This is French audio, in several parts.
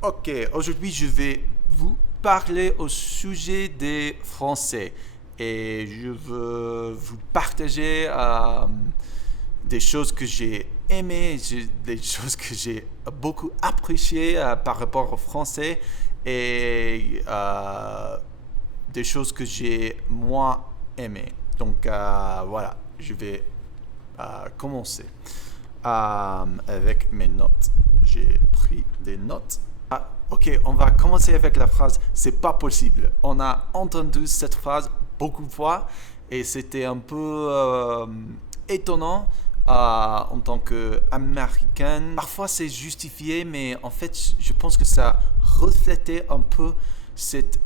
Ok, aujourd'hui je vais vous parler au sujet des Français et je veux vous partager des choses que j'ai aimées, des choses que j'ai beaucoup appréciées par rapport aux Français et des choses que j'ai moins aimées. Donc voilà, je vais commencer avec mes notes. J'ai pris des notes. Ok, on va commencer avec la phrase c'est pas possible. On a entendu cette phrase beaucoup de fois et c'était un peu étonnant en tant qu'américaine. Parfois c'est justifié, mais en fait je pense que ça reflétait un peu cette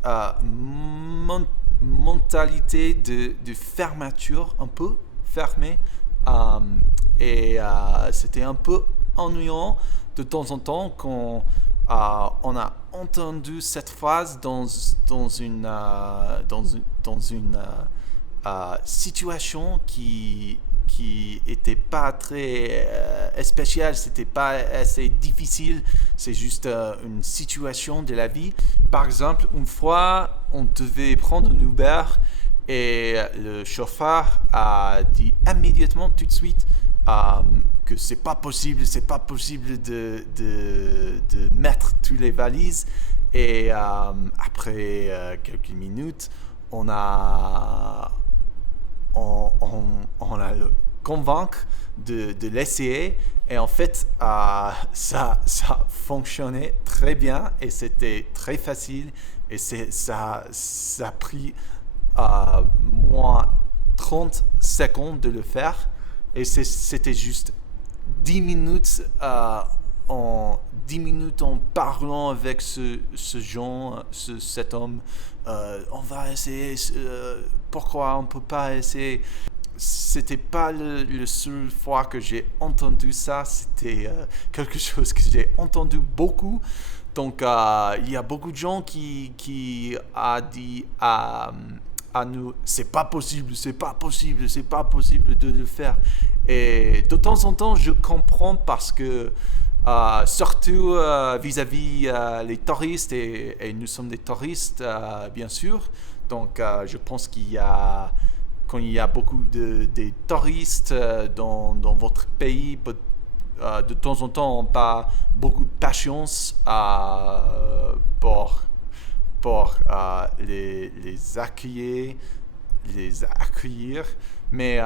mentalité de fermeture, un peu fermée. Euh, C'était un peu ennuyant de temps en temps quand on a entendu cette phrase dans une situation qui était pas très spéciale, c'était pas assez difficile, c'est juste une situation de la vie. Par exemple, une fois, on devait prendre un Uber et le chauffeur a dit immédiatement, tout de suite, que c'est pas possible de mettre toutes les valises. Et après quelques minutes, on a, on a le convaincre de l'essayer. Et en fait, ça fonctionnait très bien et c'était très facile. Et ça a pris moins 30 secondes de le faire. Et c'était juste 10 minutes en 10 minutes en parlant avec cet homme. On va essayer. Pourquoi on peut pas essayer? C'était pas le seul fois que j'ai entendu ça. C'était quelque chose que j'ai entendu beaucoup. Donc, il y a beaucoup de gens qui a dit à nous, c'est pas possible, c'est pas possible, c'est pas possible de le faire. Et de temps en temps, je comprends parce que surtout vis-à-vis les touristes, et nous sommes des touristes, bien sûr. Donc, je pense quand il y a beaucoup de touristes dans votre pays, de temps en temps, on n'a pas beaucoup de patience pour les accueillir. Mais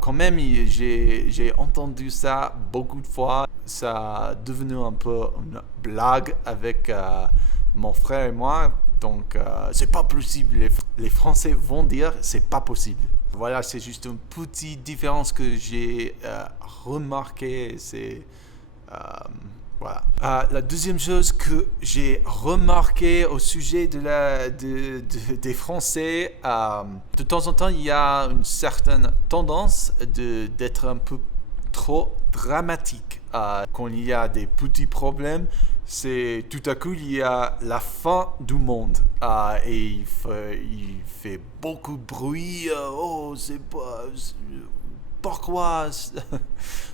quand même, j'ai entendu ça beaucoup de fois. Ça a devenu un peu une blague avec mon frère et moi. Donc, c'est pas possible. Les Français vont dire c'est pas possible. Voilà, c'est juste une petite différence que j'ai remarqué. Euh, voilà. La deuxième chose que j'ai remarqué au sujet des Français, de temps en temps, il y a une certaine tendance d'être un peu trop dramatique. Quand il y a des petits problèmes, c'est tout à coup il y a la fin du monde et il fait beaucoup de bruit. Oh, c'est pas pourquoi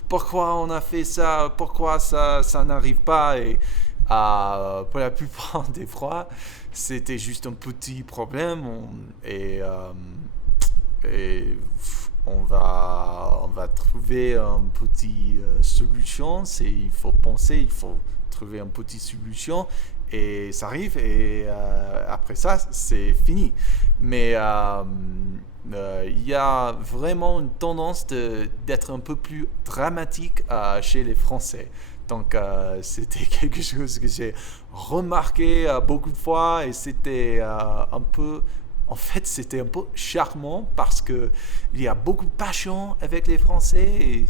pourquoi on a fait ça, pourquoi ça n'arrive pas. Et pour la plupart des fois c'était juste un petit problème et on va trouver une petite solution. Il faut penser, il faut trouver une petite solution et ça arrive et après ça c'est fini. Mais il y a vraiment une tendance d'être un peu plus dramatique chez les Français. Donc c'était quelque chose que j'ai remarqué beaucoup de fois et c'était un peu en fait, c'était un peu charmant parce que il y a beaucoup de passion avec les Français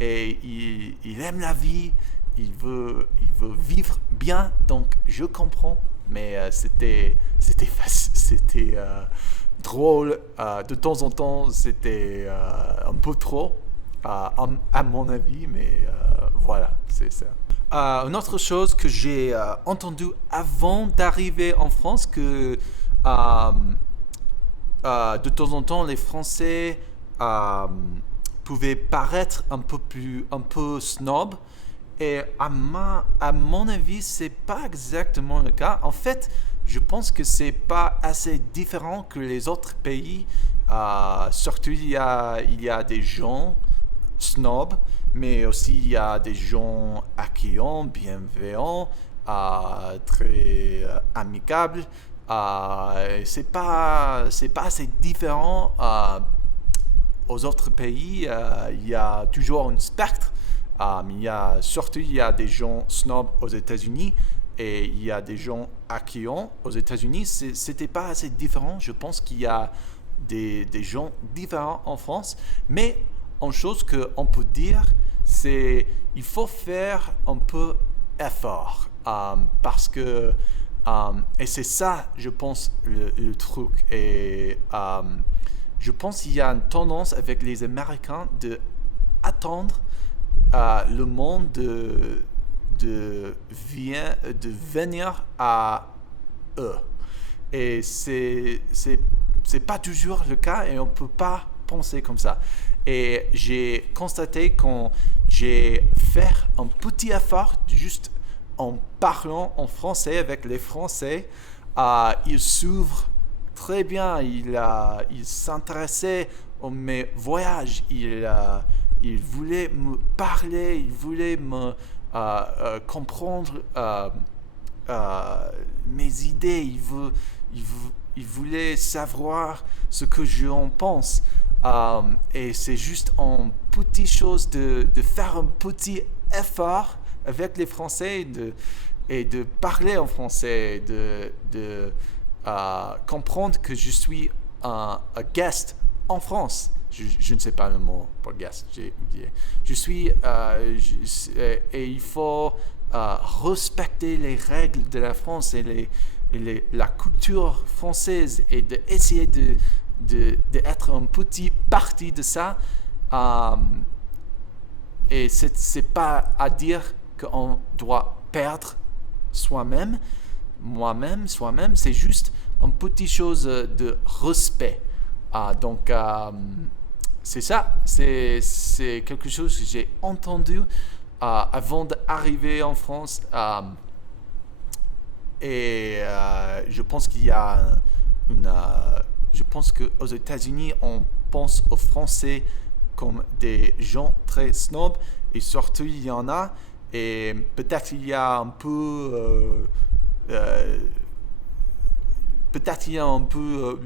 et il aime la vie, il veut vivre bien, donc je comprends. Mais c'était drôle. De temps en temps, c'était un peu trop, à mon avis, mais voilà, c'est ça. Une autre chose que j'ai entendu avant d'arriver en France, que euh, de temps en temps, les Français pouvaient paraître un peu snob Et à mon avis, c'est pas exactement le cas. En fait, je pense que c'est pas assez différent que les autres pays. Surtout, il y a des gens snobs, mais aussi il y a des gens accueillants, bienveillants, très amicables. C'est pas assez différent aux autres pays. Il y a toujours un spectre. Surtout, il y a des gens snobs aux États-Unis et il y a des gens accueillants aux États-Unis. C'était pas assez différent. Je pense qu'il y a des gens différents en France. Mais une chose qu'on peut dire, c'est il faut faire un peu effort. Parce que, et c'est ça, je pense, le truc. Et je pense qu'il y a une tendance avec les Américains de attendre le monde de venir à eux. Et c'est pas toujours le cas et on peut pas penser comme ça. Et j'ai constaté quand j'ai fait un petit effort juste en parlant en français avec les Français, ils s'ouvrent très bien, ils s'intéressaient à mes voyages, ils voulaient me parler, ils voulaient me comprendre mes idées, ils voulaient savoir ce que j'en pense. Et c'est juste une petite chose de faire un petit effort avec les Français et de parler en français, de comprendre que je suis un guest en France. Je ne sais pas le mot pour guest, j'ai oublié. Et il faut respecter les règles de la France et la culture française et d'essayer d'être un petit partie de ça. Et c'est pas à dire qu'on doit perdre soi-même, soi-même, c'est juste une petite chose de respect. Donc, c'est ça, c'est quelque chose que j'ai entendu avant d'arriver en France. Et je pense qu'il y a je pense qu'aux États-Unis, on pense aux Français comme des gens très snobs, et surtout il y en a, et peut-être il y a un peu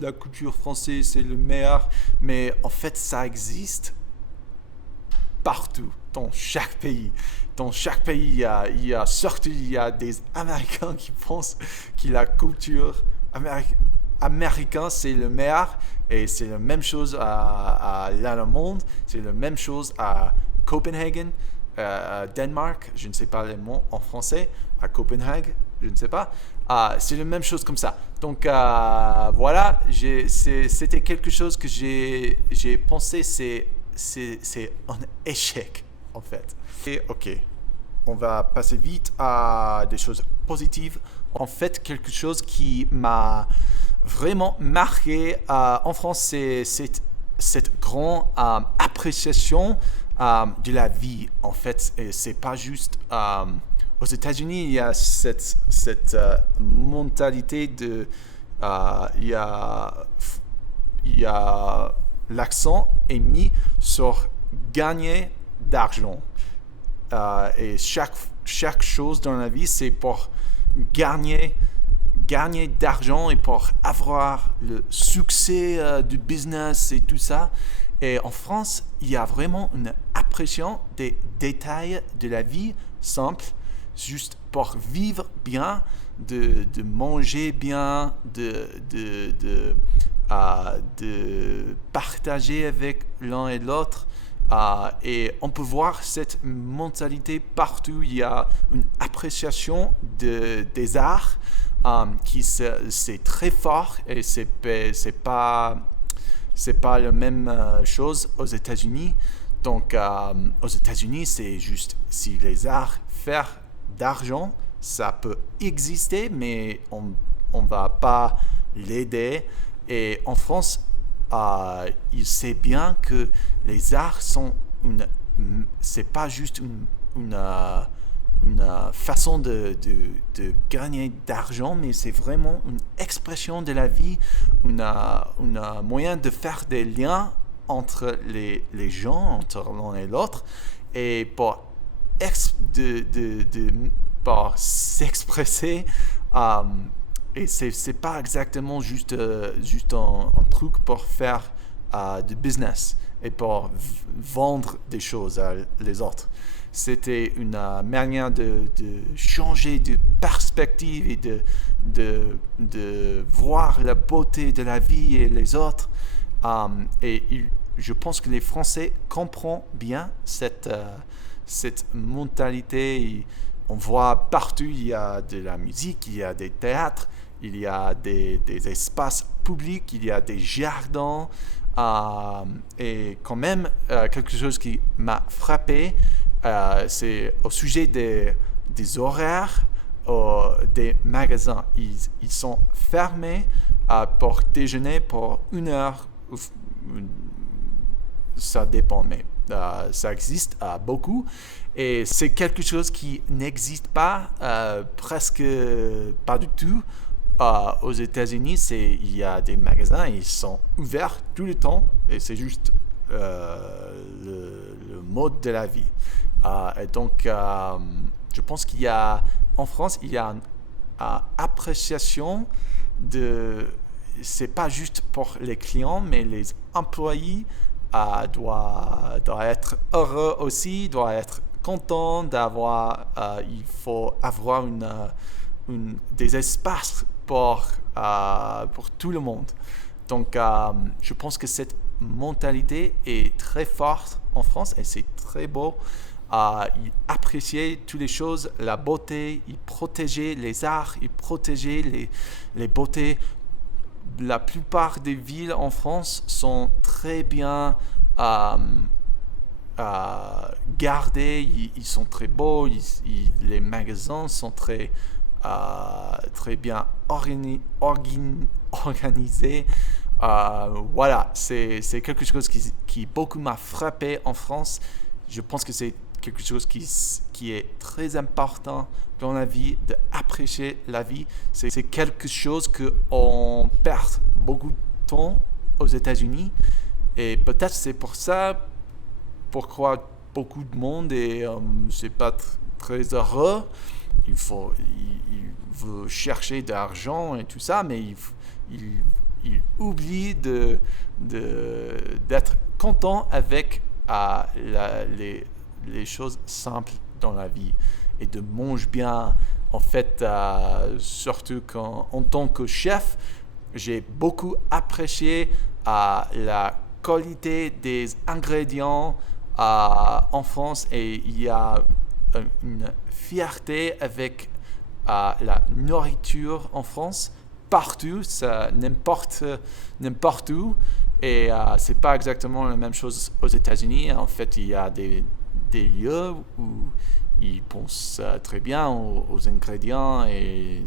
la culture française c'est le meilleur, mais en fait ça existe partout, dans chaque pays. Dans chaque pays, il y a surtout il y a des Américains qui pensent que la culture américaine c'est le meilleur, et c'est la même chose à l'Allemagne, c'est la même chose à Copenhague, à Danemark, je ne sais pas les mots en français, à Copenhague, je ne sais pas. C'est la même chose comme ça. Donc voilà, c'était quelque chose que j'ai pensé, c'est un échec en fait. Et ok, on va passer vite à des choses positives. En fait, quelque chose qui m'a vraiment marqué en France, c'est cette grande appréciation de la vie. En fait, et c'est pas juste aux États-Unis, il y a cette mentalité de il y a l'accent est mis sur gagner d'argent. Et chaque chose dans la vie, c'est pour gagner d'argent et pour avoir le succès du business et tout ça. Et en France, il y a vraiment une appréciation des détails de la vie simple, juste pour vivre bien, de manger bien, de partager avec l'un et l'autre. Et on peut voir cette mentalité partout. Il y a une appréciation des arts c'est très fort, et c'est pas la même chose aux États-Unis. Donc aux États-Unis, c'est juste si les arts font d'argent, ça peut exister, mais on va pas l'aider. Et en France, il sait bien que les arts sont c'est pas juste une façon de gagner d'argent, mais c'est vraiment une expression de la vie, un moyen de faire des liens entre les gens, entre l'un et l'autre, et pour s'expresser. Et c'est pas exactement juste un truc pour faire du business et pour vendre des choses à les autres. C'était une manière de changer de perspective et de voir la beauté de la vie et les autres. Je pense que les Français comprennent bien cette mentalité. On voit partout, il y a de la musique, il y a des théâtres, il y a des espaces publics, il y a des jardins. Et quand même, quelque chose qui m'a frappé, c'est au sujet des horaires des magasins. Ils sont fermés pour déjeuner pour 1 heure. Ça dépend, mais ça existe beaucoup. Et c'est quelque chose qui n'existe pas, presque pas du tout. Aux États-Unis, il y a des magasins, ils sont ouverts tout le temps, et c'est juste le mode de la vie. Et donc, je pense en France, il y a une appréciation c'est pas juste pour les clients, mais les employés doivent être heureux aussi, doivent être contents il faut avoir des espaces pour tout le monde. Donc, je pense que cette mentalité est très forte en France et c'est très beau. Il appréciait toutes les choses, la beauté, il protégeait les arts, il protégeait les beautés. La plupart des villes en France sont très bien gardées, ils sont très beaux, les magasins sont très bien organisés. Voilà, c'est quelque chose qui beaucoup m'a frappé en France. Je pense que c'est quelque chose qui est très important dans la vie, d'apprécier la vie. C'est quelque chose qu'on perd beaucoup de temps aux États-Unis. Et peut-être c'est pour ça pourquoi beaucoup de monde c'est pas très heureux. Il veut chercher de l'argent et tout ça, mais il oublie d'être content avec les choses simples dans la vie et de manger bien. En fait, surtout en tant que chef, j'ai beaucoup apprécié la qualité des ingrédients en France, et il y a une fierté avec la nourriture en France, partout, n'importe où. Et c'est pas exactement la même chose aux États-Unis. En fait, il y a des lieux où ils pensent très bien aux ingrédients et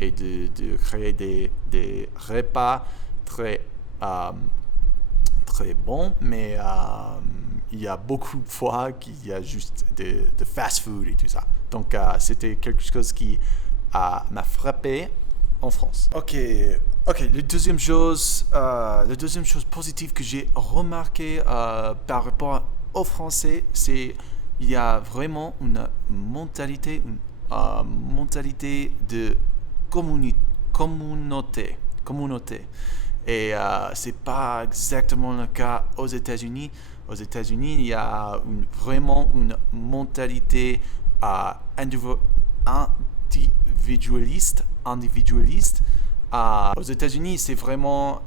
de créer des repas très bons, mais il y a beaucoup de fois qu'il y a juste de fast-food et tout ça. Donc, c'était quelque chose qui m'a frappé en France. Ok, la deuxième chose positive que j'ai remarqué par rapport aux Français, c'est il y a vraiment une mentalité de communauté. Et c'est pas exactement le cas aux États-Unis. Aux États-Unis, il y a vraiment une mentalité individualiste. Aux États-Unis, c'est vraiment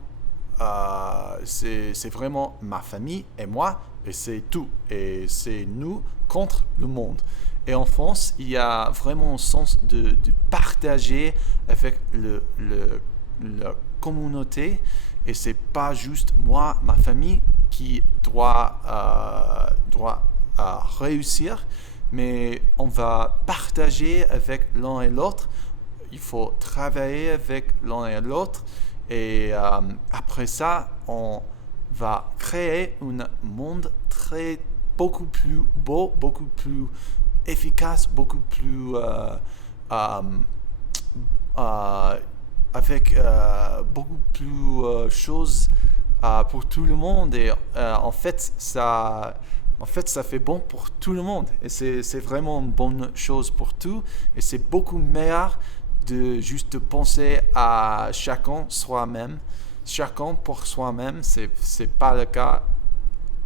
ma famille et moi, et c'est tout. Et c'est nous contre le monde. Et en France, il y a vraiment un sens de partager avec la communauté. Et c'est pas juste moi, ma famille, qui doit réussir, mais on va partager avec l'un et l'autre. Il faut travailler avec l'un et l'autre. Et après ça, on va créer un monde beaucoup plus beau, beaucoup plus efficace, beaucoup plus avec beaucoup plus choses pour tout le monde. Et en fait, ça fait bon pour tout le monde. Et c'est vraiment une bonne chose pour tout. Et c'est beaucoup meilleur de juste penser à chacun soi-même. Chacun pour soi-même, c'est pas le cas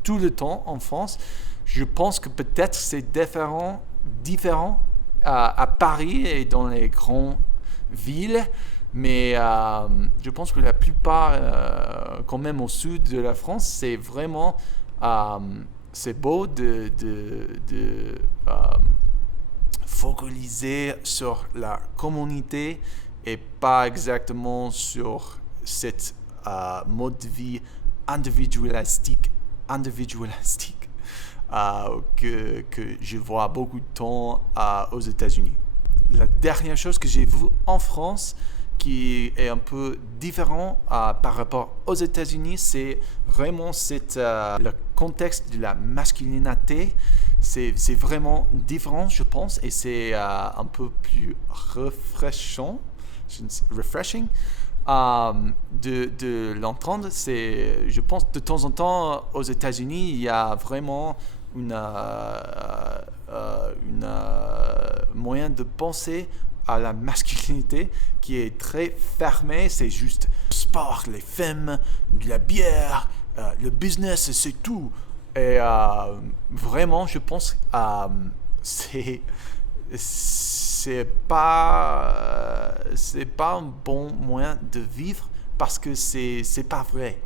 tout le temps en France. Je pense que peut-être c'est différent à Paris et dans les grandes villes, mais je pense que la plupart, quand même au sud de la France, c'est vraiment c'est beau de focaliser sur la communauté et pas exactement sur cette mode de vie individualistique que je vois beaucoup de temps aux États-Unis. La dernière chose que j'ai vue en France qui est un peu différent par rapport aux États-Unis, c'est vraiment le contexte de la masculinité. C'est vraiment différent, je pense, et c'est un peu plus refreshing de l'entendre. Je pense de temps en temps aux États-Unis, il y a vraiment une moyen de penser à la masculinité qui est très fermée. C'est juste le sport, les femmes, de la bière, le business, c'est tout. Et vraiment, je pense c'est pas un bon moyen de vivre parce que c'est pas vrai.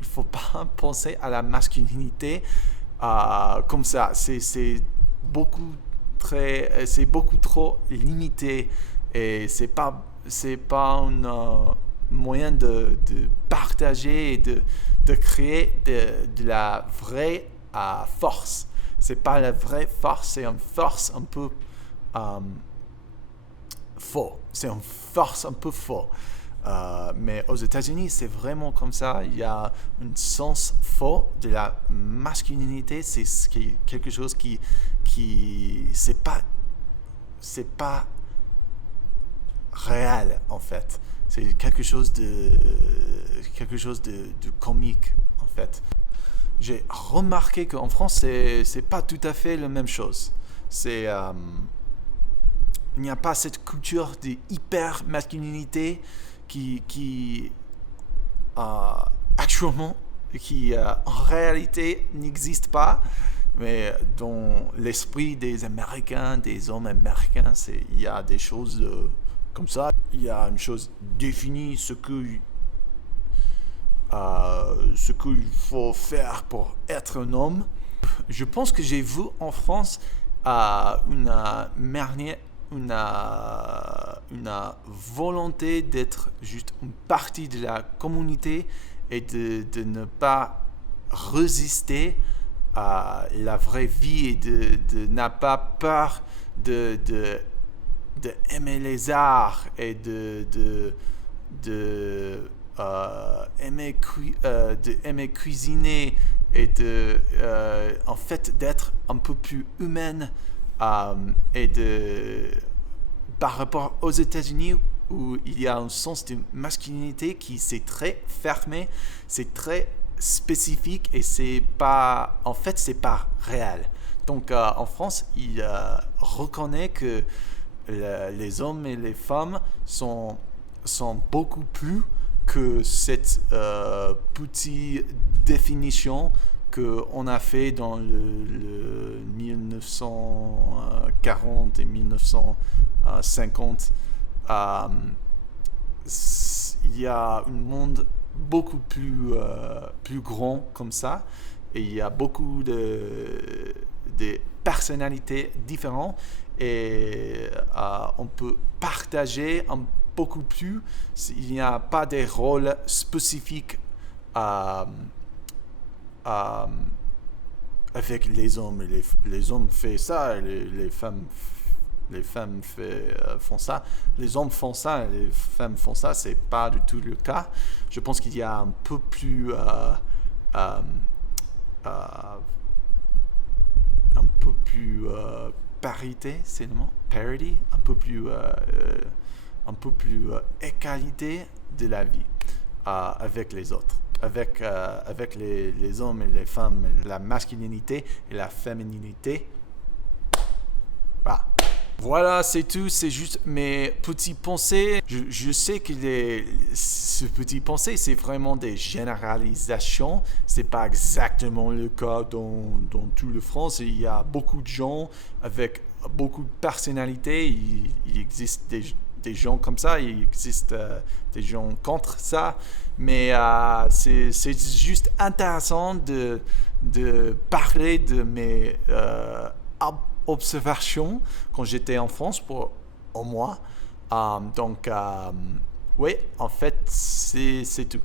Il faut pas penser à la masculinité comme ça. C'est beaucoup trop limité et c'est pas un moyen de partager et de créer de la vraie force. C'est pas la vraie force, c'est une force un peu faux. C'est une force un peu faux. Mais aux États-Unis, c'est vraiment comme ça. Il y a un sens faux de la masculinité. C'est quelque chose qui c'est pas réel en fait. C'est quelque chose de comique en fait. J'ai remarqué qu'en France, c'est pas tout à fait la même chose. Il n'y a pas cette culture de hyper masculinité qui actuellement, en réalité n'existe pas, mais dans l'esprit des Américains, des hommes américains, il y a des choses comme ça. Il y a une chose définie, ce qu'il faut faire pour être un homme. Je pense que j'ai vu en France une volonté d'être juste une partie de la communauté et de ne pas résister à la vraie vie et de n'a pas peur de aimer les arts et aimer cuisiner et en fait d'être un peu plus humaine et par rapport aux États-Unis où il y a un sens de masculinité qui c'est très fermé, c'est très spécifique et c'est pas réel. Donc en France, il reconnaît que les hommes et les femmes sont beaucoup plus que cette petite définition qu'on a fait dans le 1940 et 1950. Il y a un monde beaucoup plus grand comme ça et il y a beaucoup de personnalités différentes et on peut partager beaucoup plus. Il n'y a pas des rôles spécifiques avec les hommes. Les hommes font ça, les femmes font ça. Les hommes font ça, les femmes font ça. C'est pas du tout le cas. Je pense qu'il y a un peu plus parité, c'est le mot, parity, un peu plus égalité de la vie avec les autres, avec les hommes et les femmes, la masculinité et la féminité. Voilà, c'est tout. C'est juste mes petits pensées. Je sais que ce petit pensée, c'est vraiment des généralisations. C'est pas exactement le cas dans toute la France. Il y a beaucoup de gens avec beaucoup de personnalités. Il existe des gens comme ça. Il existe des gens contre ça. Mais c'est juste intéressant de parler de mes observations quand j'étais en France pour un mois. Oui, en fait, c'est tout.